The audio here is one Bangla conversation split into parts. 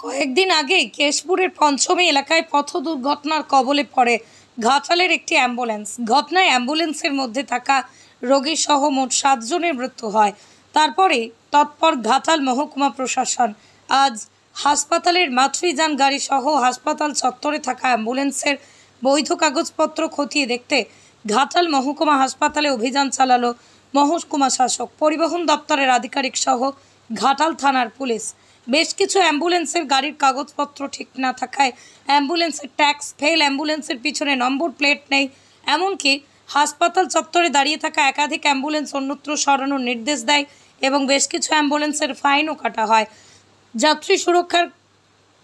কয়েকদিন আগে কেশপুরের পঞ্চমী এলাকায় পথ দুর্ঘটনার কবলে পড়ে ঘাটালের একটি অ্যাম্বুলেন্স। ঘটনায় অ্যাম্বুলেন্সের মধ্যে থাকা রোগী সহ মোট 7 জনের মৃত্যু হয়। তারপরে তৎপর ঘাটাল মহকুমা প্রশাসন। আজ হাসপাতালের মাতৃযান গাড়ি সহ হাসপাতাল চত্বরে থাকা অ্যাম্বুলেন্সের বৈধ কাগজপত্র খতিয়ে দেখতে ঘাটাল মহকুমা হাসপাতালে অভিযান চালালো মহকুমা শাসক, পরিবহন দপ্তরের আধিকারিক সহ ঘাটাল থানার পুলিশ। বেশ কিছু অ্যাম্বুলেন্সের গাড়ির কাগজপত্র ঠিক না থাকায় অ্যাম্বুলেন্সের ট্যাক্স ফেল, অ্যাম্বুলেন্সের পিছনে নম্বর প্লেট নেই, এমনকি হাসপাতাল চত্বরে দাঁড়িয়ে থাকা একাধিক অ্যাম্বুলেন্স অন্যত্র সরানোর নির্দেশ দেয় এবং বেশ কিছু অ্যাম্বুলেন্সের ফাইনও কাটা হয়। যাত্রী সুরক্ষার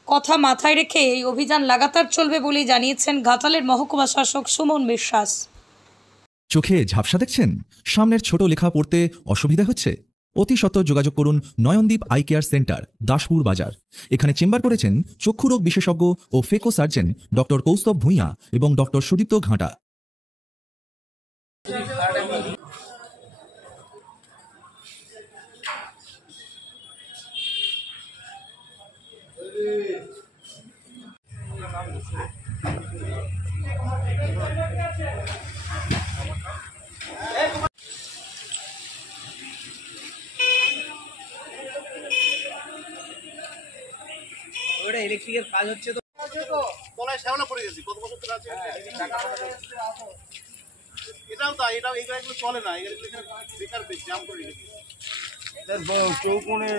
কথা মাথায় রেখে এই অভিযান লাগাতার চলবে বলেই জানিয়েছেন ঘাটালের মহকুমা শাসক সুমন বিশ্বাস। চোখে ঝাপসা দেখছেন? সামনের ছোট লেখা পড়তে অসুবিধা হচ্ছে? অতি সত্বর যোগাযোগ করুন Nayandeep eye care centre, Daspur Bazar. এখানে চেম্বার করেছেন চক্ষুরোগ বিশেষজ্ঞ ও phaco surgeon doctor Kaustav Bhuiyan এবং ডক্টর সুদীপ্ত ঘাটা। ওটা ইলেকট্রিকের কাজ হচ্ছে তো তলায় শ্যাওলা পড়ে গেছি কত বছর ধরে আছে। এটাও তাই, এটাও এই গাড়িগুলো চলে না, এই গাড়িগুলো বেকার জাম করে রেখেছি। চৌকোনে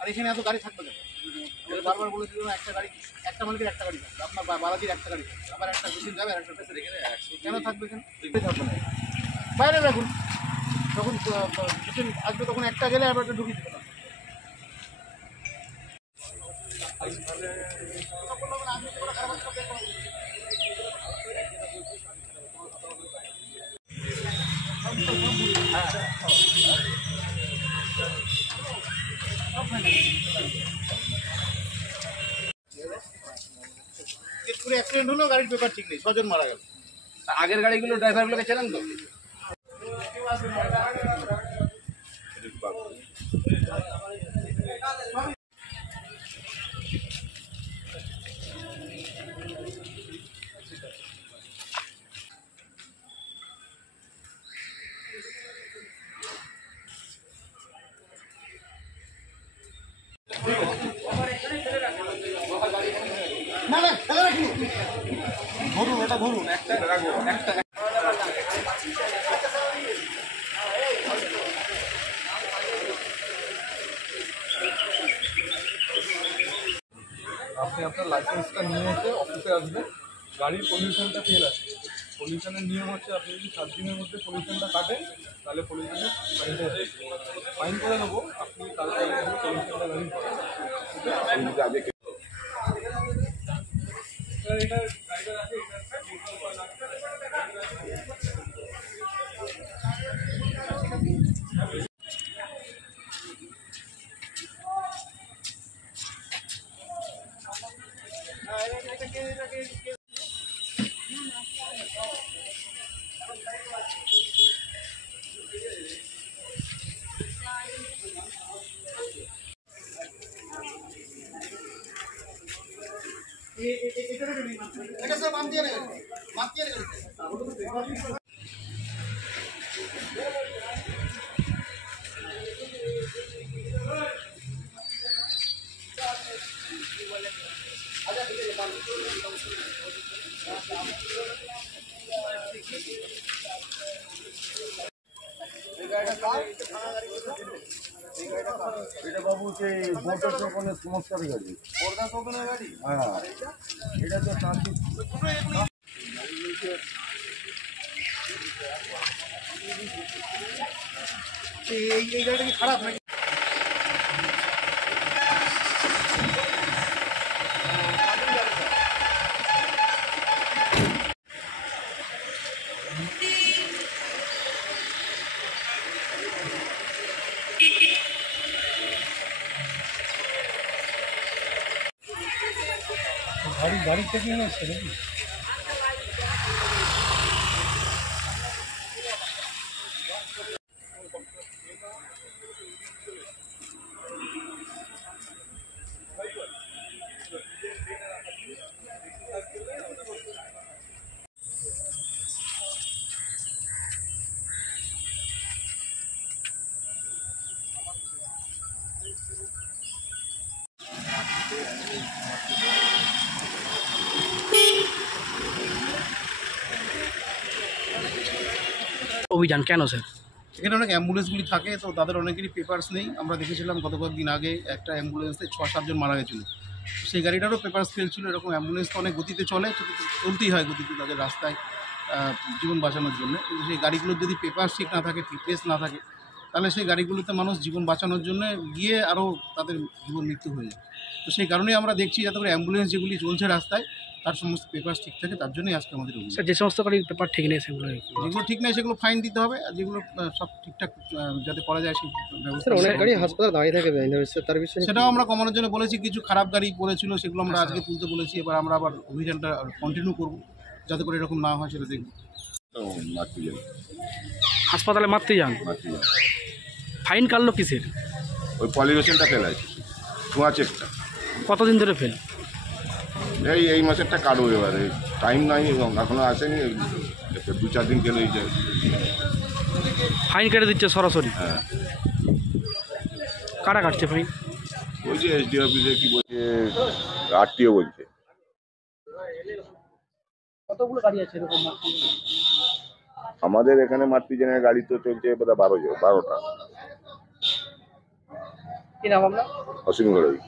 আর এখানে এত গাড়ি থাকবে কেন? বারবার বলেছিল একটা গাড়ি, একটা মালিকের একটা গাড়ি থাকবে, আপনার বালাজির একটা গাড়ি থাকবে, আবার একটা মেশিন যাবে আর একটা পেছনে রেখে দেয়। কেন থাকবে এখানে? থাকবে না, বাইরে রাখুন। যখন মেশিন আসবে তখন একটা গেলে আবার একটা ঢুকিয়ে দেবে না। কেশপুরে অ্যাক্সিডেন্ট হলো, গাড়ির পেপার ঠিক নেই, 6 জন মারা গেল। আগের গাড়িগুলো ড্রাইভারগুলোকে চেনেন তো? না না ফেলে রাখুন, ধরুন এটা ধরুন, একটা রাখবো, একটা আপনি আপনার লাইসেন্সটা নিয়ে এসে অফিসে আসবেন। গাড়ির পলিউশনটা ফেল আছে, পলিউশনের নিয়ম হচ্ছে আপনি যদি 7 দিনের মধ্যে পলিউশনটা কাটেন তাহলে পলিউশনের ফাইন করে দেবো। আপনি তারপরে পলিউশনটা গাড়ি করেন, ঠিক আছে? এটা সব বাম দিয়ে নেবেন, বাম দিয়ে নেবেন। এটা বাবু সেই বোর্ডার দোকানের সমস্যার গাড়ি, বর্ধা সদনের গাড়ি। হ্যাঁ এটা তো ট্রাফিক। এই গাড়িটা কি খারাপ নাকি? গাড়ি থেকে নিয়ে আসছে নাকি? অভিযান কেন স্যার? এখানে অনেক অ্যাম্বুলেন্সগুলি থাকে, তো তাদের অনেকেরই পেপারস নেই। আমরা দেখেছিলাম গত কয়েকদিন আগে একটা অ্যাম্বুলেন্সে 6-7 জন মারা গেছিলো, সেই গাড়িটারও পেপারস ফেল ছিল। এরকম অ্যাম্বুলেন্স তো অনেক গতিতে চলে, চলতেই হয় গতিতে তাদের রাস্তায় জীবন বাঁচানোর জন্য। কিন্তু সেই গাড়িগুলোর যদি পেপারস ঠিক না থাকে, ফিটনেস না থাকে, তাহলে সেই গাড়িগুলোতে মানুষ জীবন বাঁচানোর জন্য গিয়ে আরও তাদের জীবন মৃত্যু হয়ে যায়। তো সেই কারণেই আমরা দেখছি যাতে করে অ্যাম্বুলেন্স যেগুলি চলছে রাস্তায় তার সমস্ত পেপারস ঠিক থাকে, তার জন্যই আজকে আমাদের অভিযান। স্যার যে সমস্ত গাড়ির পেপার ঠিক নেই সেগুলো যেগুলো ঠিক নেই সেগুলো ফাইন দিতে হবে, আর যেগুলো সব ঠিকঠাক যাতে করা যায় সেই ব্যবস্থা। অনেক গাড়ি হাসপাতাল দাঁড়িয়ে থাকে তার বিষয়ে সেটাও আমরা কমানোর জন্য বলেছি। কিছু খারাপ গাড়ি পড়েছিল, সেগুলো আমরা আজকে তুলতে বলেছি। এবার আমরা আবার অভিযানটা কন্টিনিউ করব, যাতে করে এরকম না হয় সেটা দেখব। হাসপাতালে মারতে যান, ফাইন কাটলো কিসের? ওই পলিউশনটা ফেল আছে, ধোঁয়া চেকটা। কতদিন ধরে ফেল? এই মাসেরটা কাটবো, এবারে টাইম নাই, এখনো আসেনি। 2-4 দিন গেলেই যায়, ফাইন কেটে দিচ্ছে সরাসরি? হ্যাঁ। কারা কাটছে ফাইন? ওই যে এসডি অফিসে কি বলছে, আরটিও বলছে। কতগুলো গাড়ি আছে এরকম? আমাদের এখানে মাতৃজনের গাড়ি তো চলছে বোধহয় 12টা। কি নাম আপনার? অসীম গড়াই।